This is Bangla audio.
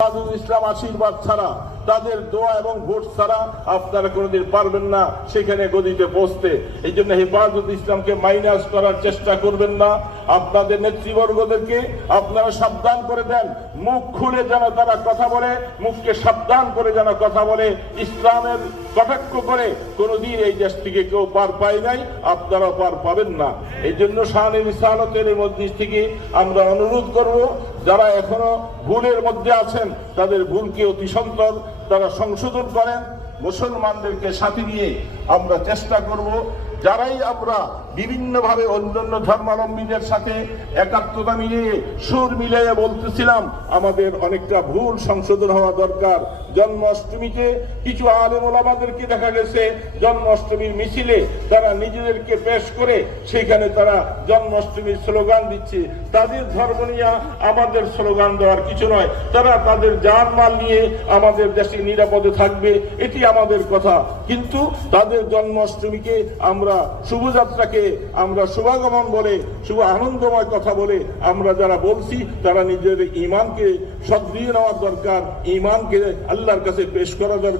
ইসলাম আশীর্বাদ ছাড়া, তাদের দোয়া এবং ভোট ছাড়া আপনারা কোনোদিন পারবেন না সেখানে গদিতে পৌঁছতে। এই জন্য হেফাজত ইসলামকে মাইনাস করার চেষ্টা করবেন না। আপনাদের নেতৃবর্গদেরকে আপনারা সাবধান করে দেন, মুখ খুলে যেন তারা কথা বলে, মুখকে সাবধান করে যেন কথা বলে। ইসলামের কটাক্ষ করে কোনোদিন এই দেশ থেকে কেউ পার পায় নাই, আপনারা পার পাবেন না। এই জন্য শানে রিসালাতের মজলিস থেকে আমরা অনুরোধ করব, যারা এখনো ভুলের মধ্যে আছেন তাদের ভুলকে অতি সত্বর তারা সংশোধন করেন। মুসলমানদেরকে সাথে নিয়ে আমরা চেষ্টা করব, যারাই আমরা বিভিন্নভাবে অন্যান্য ধর্মাবলম্বীদের সাথে একাত্মতা মিলিয়ে সুর মিলিয়ে বলতেছিলাম, আমাদের অনেকটা ভুল সংশোধন হওয়া দরকার। জন্মাষ্টমীতে কিছু আলেম ওলামাদেরকে দেখা গেছে জন্মাষ্টমীর মিছিলে তারা নিজেদেরকে পেশ করে সেখানে তারা জন্মাষ্টমীর স্লোগান দিচ্ছে। তাদের ধর্ম নিয়ে আমাদের স্লোগান দেওয়ার কিছু নয়, তারা তাদের জানমাল নিয়ে আমাদের দেশে নিরাপদে থাকবে, এটি আমাদের কথা। কিন্তু তাদের জন্মাষ্টমীকে আমরা শুভযাত্রাকে আমরা শুভাগমন বলে, শুভ আনন্দময় কথা বলে আমরা যারা বলছি, তারা নিজেদের ঈমানকে সদৃঢ় নেওয়ার দরকার, ঈমানকে আল্লাহর কাছে পেশ করা দরকার।